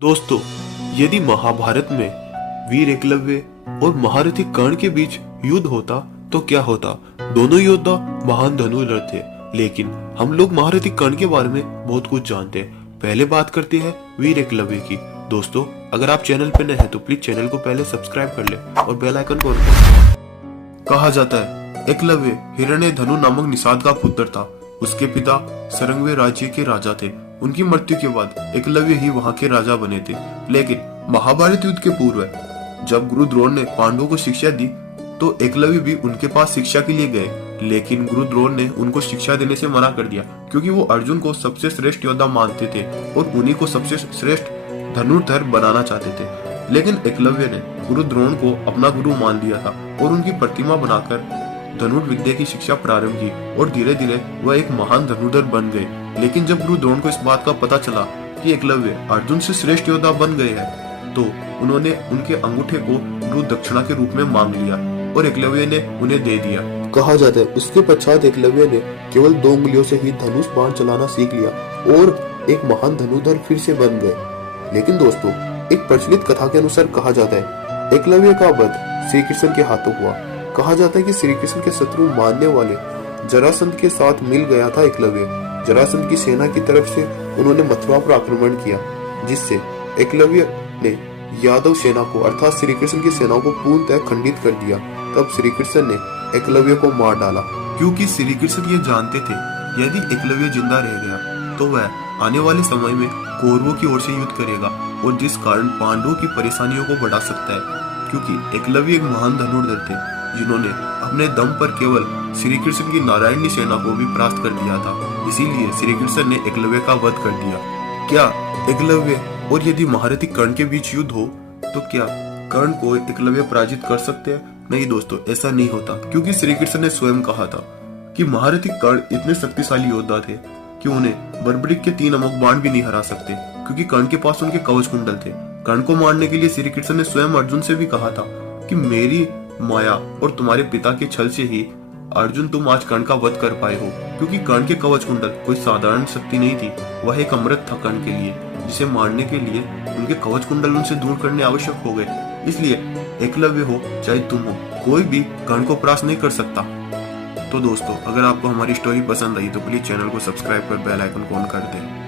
दोस्तों, यदि महाभारत में वीर एकलव्य और महारथी कर्ण के बीच युद्ध होता तो क्या होता। दोनों योद्धा महान धनुर्धर थे, लेकिन हम लोग महारथी कर्ण के बारे में बहुत कुछ जानते हैं। पहले बात करते हैं वीर एकलव्य की। दोस्तों, अगर आप चैनल पर नए हैं तो प्लीज चैनल को पहले सब्सक्राइब कर ले और बेल आइकन को ऑन कर। कहा जाता है एकलव्य हिरण्यधनु नामक निषाद का पुत्र था। उसके पिता सरंगवे राज्य के राजा थे। उनकी मृत्यु के बाद एकलव्य ही वहां के राजा बने थे। लेकिन महाभारत युद्ध के पूर्व जब गुरु द्रोण ने पांडवों को शिक्षा दी तो एकलव्य भी उनके पास शिक्षा के लिए गए, लेकिन गुरु द्रोण ने उनको शिक्षा देने से मना कर दिया, क्योंकि वो अर्जुन को सबसे श्रेष्ठ योद्धा मानते थे और उन्हीं को सबसे श्रेष्ठ धनुर्धर बनाना चाहते थे। लेकिन एकलव्य ने गुरु द्रोण को अपना गुरु मान लिया था और उनकी प्रतिमा बनाकर धनुर्विद्या की शिक्षा प्रारंभ की और धीरे धीरे वह एक महान धनुर्धर बन गए। लेकिन जब गुरु द्रोण को इस बात का पता चला कि एकलव्य अर्जुन से श्रेष्ठ योद्धा बन गए हैं, तो उन्होंने उनके अंगूठे को गुरु दक्षिणा के रूप में मांग लिया और एकलव्य ने उन्हें दे दिया। कहा जाता है उसके पश्चात एकलव्य ने केवल 2 उंगलियों से ही धनुष बाण चलाना सीख लिया और एक महान धनुर्धर फिर से बन गए। लेकिन दोस्तों, एक प्रचलित कथा के अनुसार कहा जाता है एकलव्य का वध श्री कृष्ण के हाथों हुआ। कहा जाता है कि श्री कृष्ण के शत्रु मानने वाले जरासंध के साथ मिल गया था एकलव्य। जरासंध की सेना की तरफ से उन्होंने मथुरा पर आक्रमण किया, जिससे एकलव्य ने यादव सेना को अर्थात श्री कृष्ण की सेना को पूर्णतः खंडित कर दिया। तब श्री कृष्ण ने एकलव्य को मार डाला, क्योंकि श्री कृष्ण ये जानते थे यदि एकलव्य जिंदा रह गया तो वह आने वाले समय में कौरवों की ओर से युद्ध करेगा और जिस कारण पांडवों की परेशानियों को बढ़ा सकता है। क्योंकि एकलव्य एक महान धनुर्धर थे जिन्होंने अपने दम पर केवल श्री कृष्ण की नारायणी सेना को भी परास्त कर दिया था। इसीलिए श्री कृष्ण ने एकलव्य का वध कर दिया। क्या एकलव्य और यदि महारथी कर्ण के बीच युद्ध हो तो क्या कर्ण को एकलव्य पराजित कर सकते हैं? नहीं दोस्तों, ऐसा नहीं होता, क्योंकि श्री कृष्ण ने स्वयं कहा था कि महारथी कर्ण इतने शक्तिशाली योद्धा थे कि उन्हें बर्बरीक के 3 अमोघ बाण भी नहीं हरा सकते, क्योंकि कर्ण के पास उनके कवच कुंडल थे। कर्ण को मारने के लिए श्री कृष्ण ने स्वयं अर्जुन से भी कहा था कि मेरी माया और तुम्हारे पिता के छल से ही अर्जुन तुम आज कर्ण का वध कर पाए हो, क्योंकि कर्ण के कवच कुंडल कोई साधारण शक्ति नहीं थी, वह एक अमृत था कर्ण के लिए, जिसे मारने के लिए उनके कवच कुंडल उनसे दूर करने आवश्यक हो गए। इसलिए एकलव्य हो चाहे तुम हो, कोई भी कर्ण को परास्त नहीं कर सकता। तो दोस्तों, अगर आपको हमारी स्टोरी पसंद आई तो प्लीज चैनल को सब्सक्राइब कर बेल आइकन को ऑन कर दें।